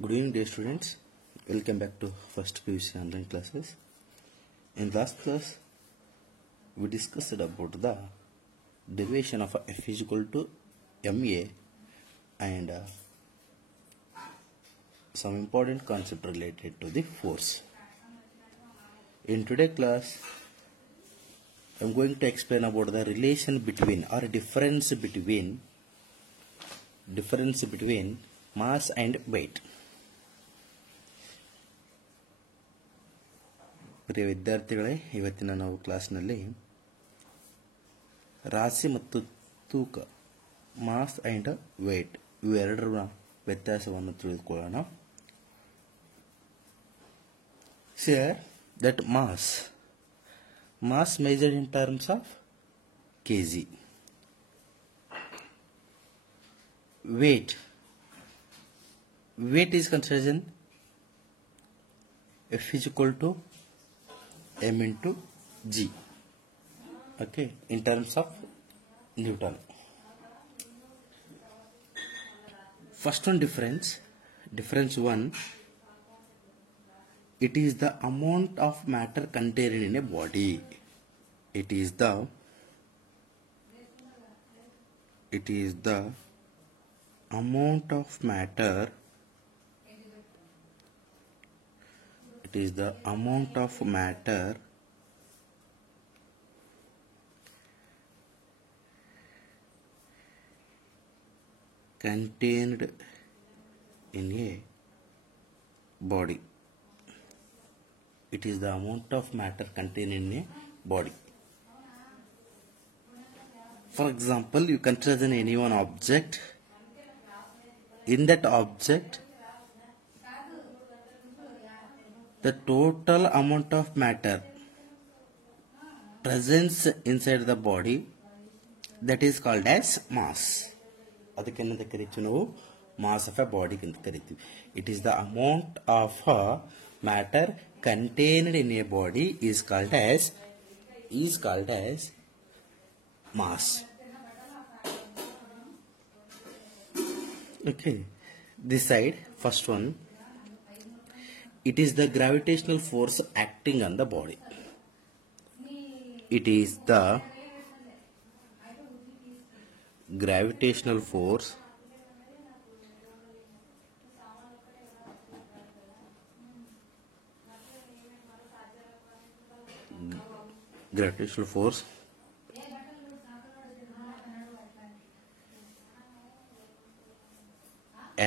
Good evening, dear students. Welcome back to first PUC online classes. In last class, we discussed about the derivation of F is equal to MA and some important concept related to the force. In today's class, I am going to explain about the relation between or difference between mass and weight. ಪ್ರಿಯ ವಿದ್ಯಾರ್ಥಿಗಳೇ, ಇವತ್ತಿನ ನಾವು ಕ್ಲಾಸ್ನಲ್ಲಿ ರಾಶಿ ಮತ್ತು ತೂಕ mass and wait ಇವೆರಡರ ವ್ಯತ್ಯಾಸವನ್ನು ತಿಳಿದುಕೊಳ್ಳೋಣ. Here that mass measured in terms of kg, weight is considered in F is equal to m into g, okay, in terms of Newton. First one difference one, it is the amount of matter contained in a body. It is the amount of matter contained in a body. It is the amount of matter contained in a body. For example, you consider any one object. In that object, the total amount of matter presence inside the body, that is called as mass. ಅದಕ್ಕೆನ್ನಂತ ಕರಿತೀವಿ ನಾವು mass of a body ಅಂತ ಕರಿತೀವಿ. It is the amount of matter contained in a body is called as mass. Okay, this side, first one, it is the gravitational force acting on the body. It is the gravitational force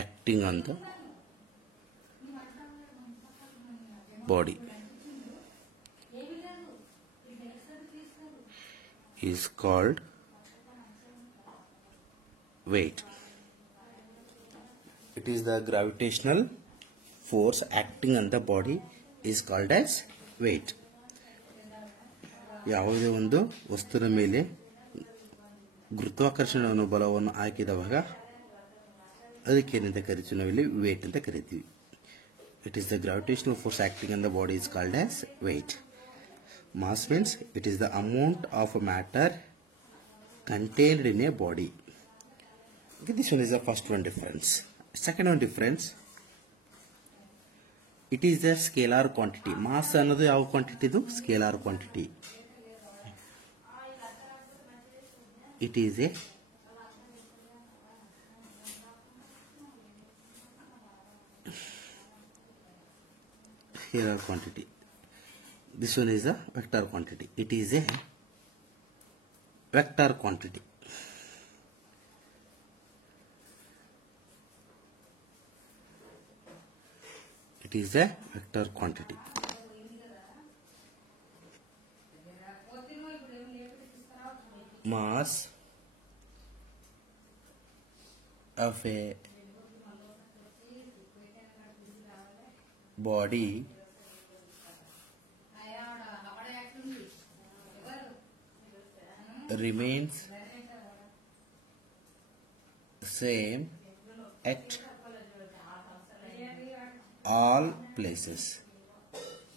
acting on the body is called weight. It is the gravitational force acting on the body is called as weight. ಯಾವುದೇ ಒಂದು ವಸ್ತುವಿನ ಮೇಲೆ ಗುರುತ್ವಾಕರ್ಷಣ ಬಲವನ್ನು ಹಾಕಿದವಾಗ ಅದಕ್ಕೇನಂತ ಕರಿತೀವಿ, ನಾವಿಲ್ಲಿ wait ಅಂತ ಕರಿತೀವಿ. It is the gravitational force acting on the body is called as weight. Mass means it is the amount of matter contained in a body. Okay, this one is the first one difference. Second one difference, it is the scalar quantity. Mass ಅನ್ನೋದು ಯಾವ quantity? ಇದು scalar quantity. It is a scalar quantity. This one is a vector quantity. It is a vector quantity. It is a vector quantity. Mass of a body remains same at all places.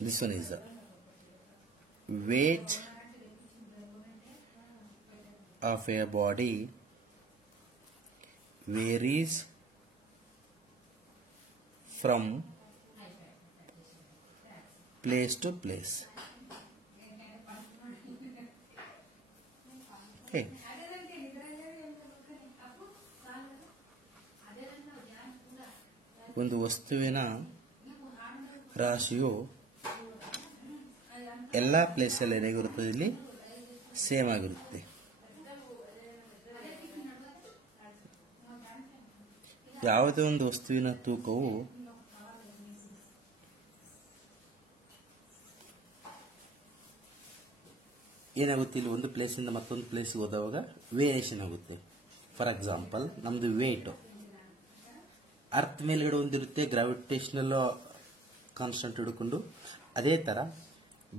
This one is the weight of a body varies from place to place. Okay. ಒಂದು ವಸ್ತುವಿನ ರಾಶಿಯು ಎಲ್ಲ ಪ್ಲೇಸಲ್ಲಿ ಏನಾಗಿರುತ್ತದೆ, ಇಲ್ಲಿ same ಆಗಿರುತ್ತೆ. ಯಾವುದೇ ಒಂದು ವಸ್ತುವಿನ ತೂಕವು ಏನಾಗುತ್ತೆ, ಇಲ್ಲಿ ಒಂದು ಪ್ಲೇಸಿಂದ ಮತ್ತೊಂದು ಪ್ಲೇಸ್ಗೆ ಹೋದಾಗ ವೇರಿಯೇಷನ್ ಆಗುತ್ತೆ. ಫಾರ್ ಎಕ್ಸಾಂಪಲ್, ನಮ್ದು ವೇಟ್ ಅರ್ತ್ ಮೇಲ್ಗಡೆ ಒಂದಿರುತ್ತೆ ಗ್ರಾವಿಟೇಷನಲ್ ಕಾನ್ಸ್ಟೆಂಟ್ ಹಿಡ್ಕೊಂಡು, ಅದೇ ಥರ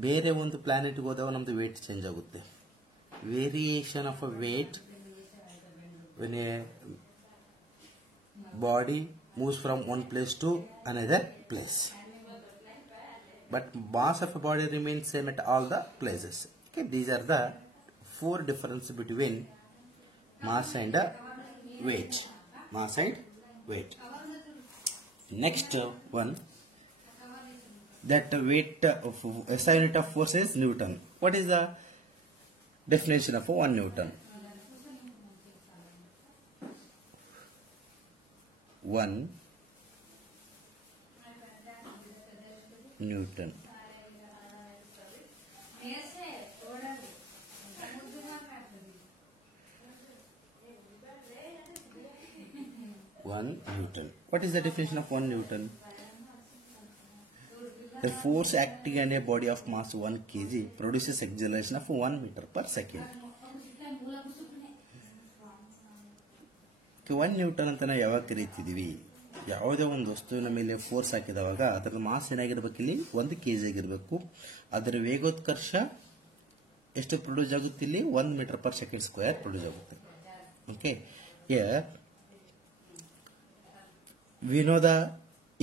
ಬೇರೆ ಒಂದು ಪ್ಲಾನೆಟ್ಗೆ ಹೋದಾಗ ನಮ್ದು ವೇಟ್ ಚೇಂಜ್ ಆಗುತ್ತೆ. Variation of a weight when a body moves from one place to another place, but mass of a body remains same at all the places. Okay, these are the four difference between mass and weight. Mass and weight. Next one, that weight of SI unit of force is Newton. What is the definition of 1 Newton? 1 Newton. What is the definition of 1 Newton? The force acting on a body of mass 1 kg produces acceleration of 1 meter per second. 1 Newton ಅಂತ ನಾವು ಯಾವಾಗ ಕರೀತಿದ್ದೀವಿ, ಯಾವುದೇ ಒಂದು ವಸ್ತುವಿನ ಮೇಲೆ force ಹಾಕಿದವಾಗ ಅದರ mass ಏನಾಗಿರ್ಬೇಕು, ಇಲ್ಲಿ 1 kg ಆಗಿರಬೇಕು. ಅದರ ವೇಗೋತ್ಕರ್ಷ ಎಷ್ಟು ಪ್ರೊಡ್ಯೂಸ್ ಆಗುತ್ತೆ, ಇಲ್ಲಿ 1 metre per second square produce ಆಗುತ್ತೆ. Okay, we know the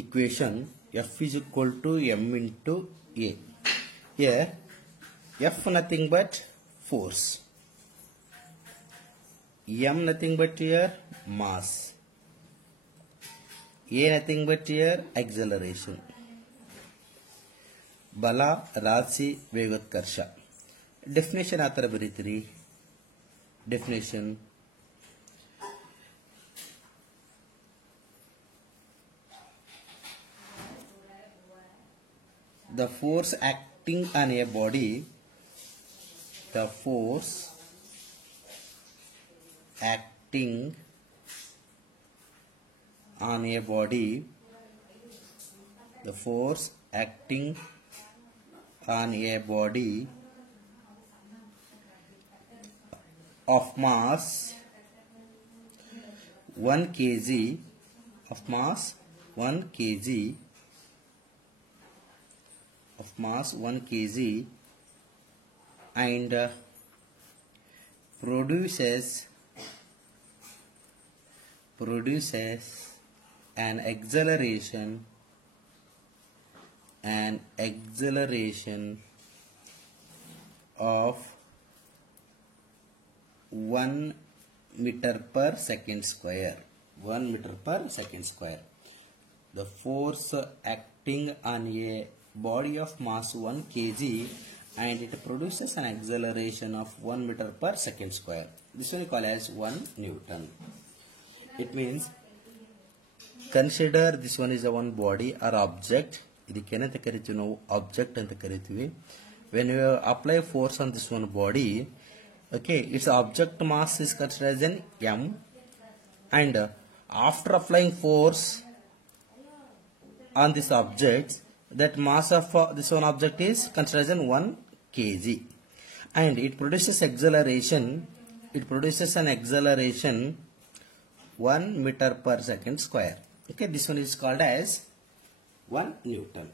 equation F is equal to m into a. Here F nothing but force, m nothing but here mass, a nothing but here acceleration. ಬಲ, ರಾಶಿ, ವೇಗೋತ್ಕರ್ಷ. Definition ಆ ಥರ ಬರೀತೀರಿ. Definition the force acting on a body, the force acting on a body, the force acting on a body of mass 1 kg, of mass 1 kg, of mass 1 kg, and produces an acceleration of 1 meter per second square. 1 meter per second square. The force acting on a body of mass 1 kg and it produces an acceleration of 1 meter per second square. This one is called as 1 Newton. It means, consider this one is a one body or object. ಇದಕ್ಕೆ ಏನಂತ ಕರಿತೀವಿ ನಾವು, object ಅಂತ ಕರಿತೀವಿ. when you apply force on this one body, okay, its object mass is considered as an m, and after applying force on this object, that mass of this one object is considered as 1 kg, and it produces acceleration. It produces an acceleration 1 meter per second square. Okay, this one is called as 1 Newton.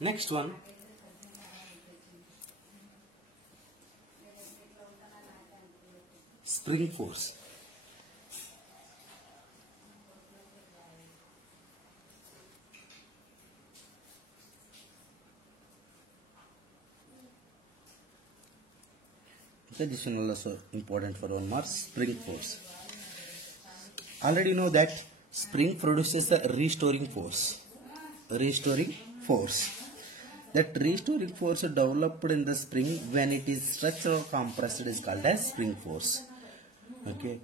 Next one, spring force. Okay, this one also important for 1 mark. Spring force. Already know that spring produces a restoring force. Restoring force. That restoring force developed in the spring when it is stretched or compressed is called as spring force. Okay.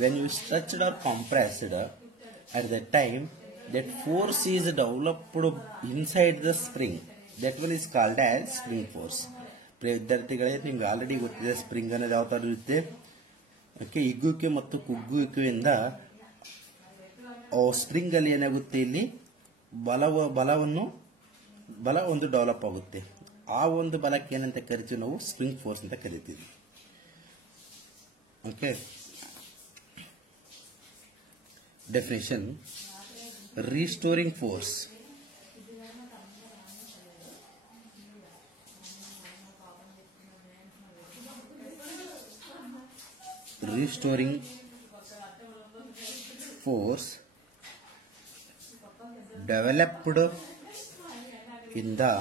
When you stretched or compressed at the time, that force is developed inside the spring. That one is called as spring force. ವಿದ್ಯಾರ್ಥಿಗಳೇ, ನಿಮ್ಗೆ already ಗೊತ್ತಿದೆ spring ಅನ್ನೋದು ಯಾವ ಥರ ಇರುತ್ತೆ. Okay, ಹಿಗ್ಗುವಿಕೆ ಮತ್ತು ಕುಗ್ಗುವಿಕೆಯಿಂದ spring ಅಲ್ಲಿ ಏನಾಗುತ್ತೆ, ಇಲ್ಲಿ ಬಲ ಒಂದು ಡೆವಲಪ್ ಆಗುತ್ತೆ. ಆ ಒಂದು ಬಲಕ್ಕೆ ಏನಂತ ಕರಿತೀವಿ ನಾವು, ಸ್ಪ್ರಿಂಗ್ ಫೋರ್ಸ್ ಅಂತ ಕರಿತೀವಿ. Okay, definition: restoring force. Restoring force developed in the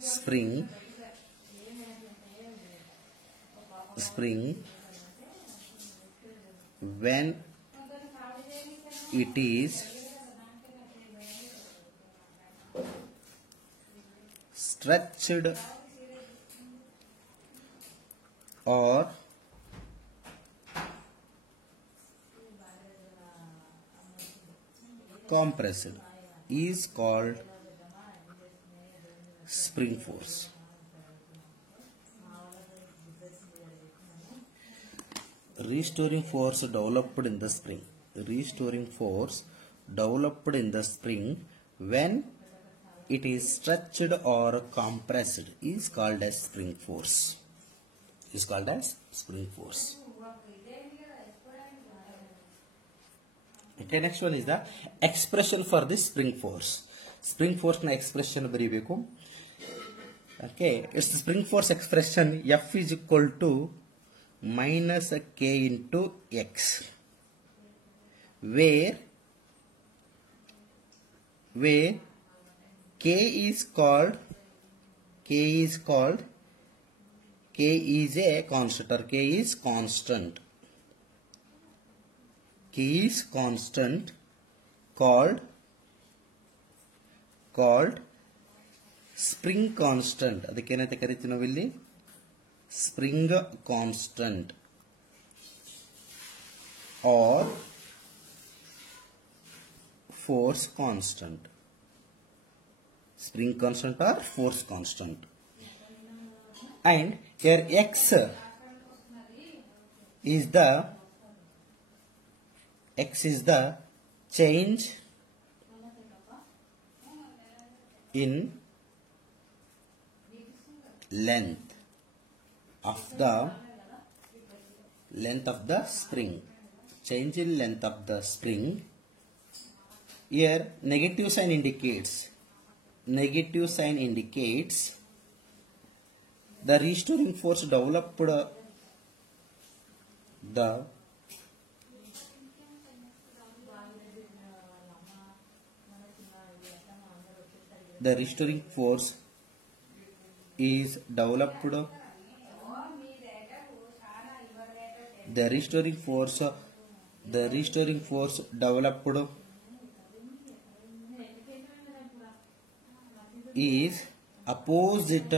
spring when it is stretched or compressed is called spring force. Restoring force developed in the spring. Restoring force developed in the spring when it is stretched or compressed is called as spring force. Is called as spring force. Okay, next one is the expression for this spring force. Spring force na expression baribeku. Okay, it's the spring force expression. F is equal to minus k into x, where k is a constant, or k is constant. K is constant called spring constant. ಅದಕ್ಕೆ ಏನಂತ ಕರಿತೀವಿ ನಾವಿಲ್ಲಿ, spring constant or force constant. Spring constant or force constant. And here x is the change in length of the spring. Change in length of the spring. Here negative sign indicates the restoring force developed the restoring force is developed. The restoring force developed is opposite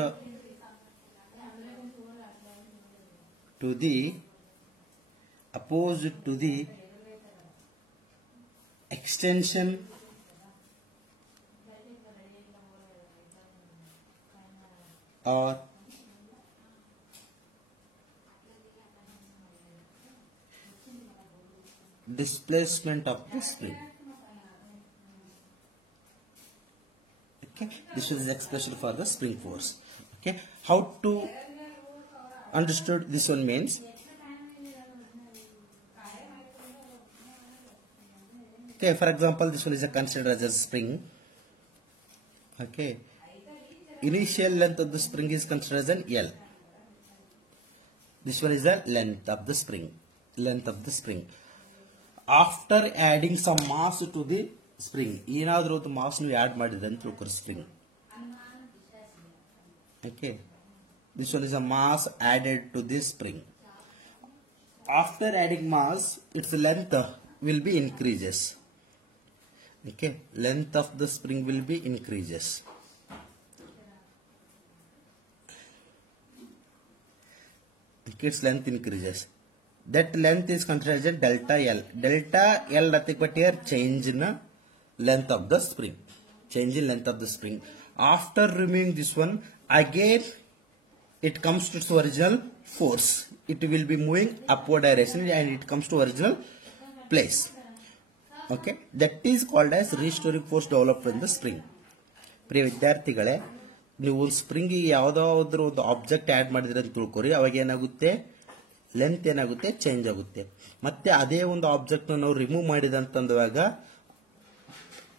to the extension or displacement of the spring. Okay, this is the expression for the spring force. Okay, how to understood this one means, okay, for example, this one is considered as a spring. Okay, initial length of the spring is considered as an L. This one is the length of the spring. After adding some mass to the spring, ಏನಾದರೂ ಒಂದು mass ನೀವು add ಮಾಡಿದ್ರೆ ಅಂತ ತಿಳ್ಕೊರಿ spring. Okay, this one is a mass added to this spring. after adding mass, its length will be increases. Okay, length of the spring will be increases. Okay, its length increases. That length is considered as delta L. Delta L nothing but here change in length of the spring. Change in length of the spring. After removing this one, again it comes to its original force. It will be moving upward direction and it comes to original place. Okay, that is called as restoring force developed in the spring. ಪ್ರಿಯ ವಿದ್ಯಾರ್ಥಿಗಳೇ, ನೀವು ಸ್ಪ್ರಿಂಗಿಗೆ ಯಾವುದಾದ್ರೂ ಒಂದು object add ಮಾಡಿದ್ರೆ ಅಂತ ತಿಳ್ಕೊರಿ, ಅವಾಗ ಏನಾಗುತ್ತೆ, length ಏನಾಗುತ್ತೆ, change ಆಗುತ್ತೆ. ಮತ್ತೆ ಅದೇ ಒಂದು ಆಬ್ಜೆಕ್ಟ್ ನಾವು ರಿಮೂವ್ ಮಾಡಿದಂತಂದಾಗ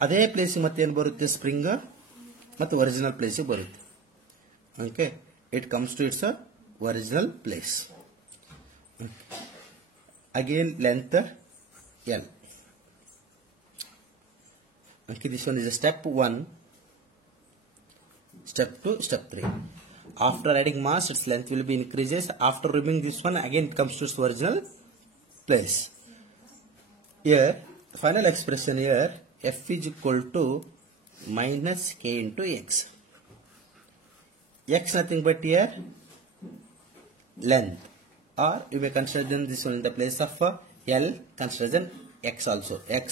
ಅದೇ ಪ್ಲೇಸಿಗೆ ಮತ್ತೆ ಏನು ಬರುತ್ತೆ, ಸ್ಪ್ರಿಂಗ್ ಮತ್ತೆ ಒರಿಜಿನಲ್ ಪ್ಲೇಸಿಗೆ ಬರುತ್ತೆ. Okay, it comes to its original place. Again length L. Okay, this one is a step 1, step 2, step 3. After adding mass, its length will be increases. After removing this one, again it comes to its original place. Here, final expression here, F is equal to minus K into X. X nothing but here length, or you may consider this one in the place of L, consider X also. X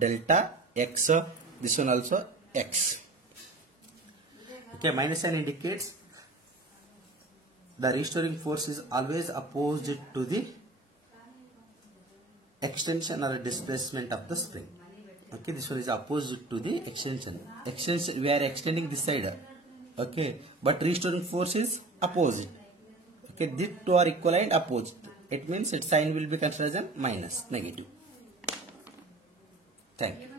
delta X, this one also X. Okay, minus sign indicates the restoring force is always opposed to the extension or displacement of the spring. Okay, this one is opposed to the extension. Extension, we are extending this side. Okay, but restoring force is opposite. Okay, these two are equal and opposite. It means its sign will be considered as minus, negative. Thank you.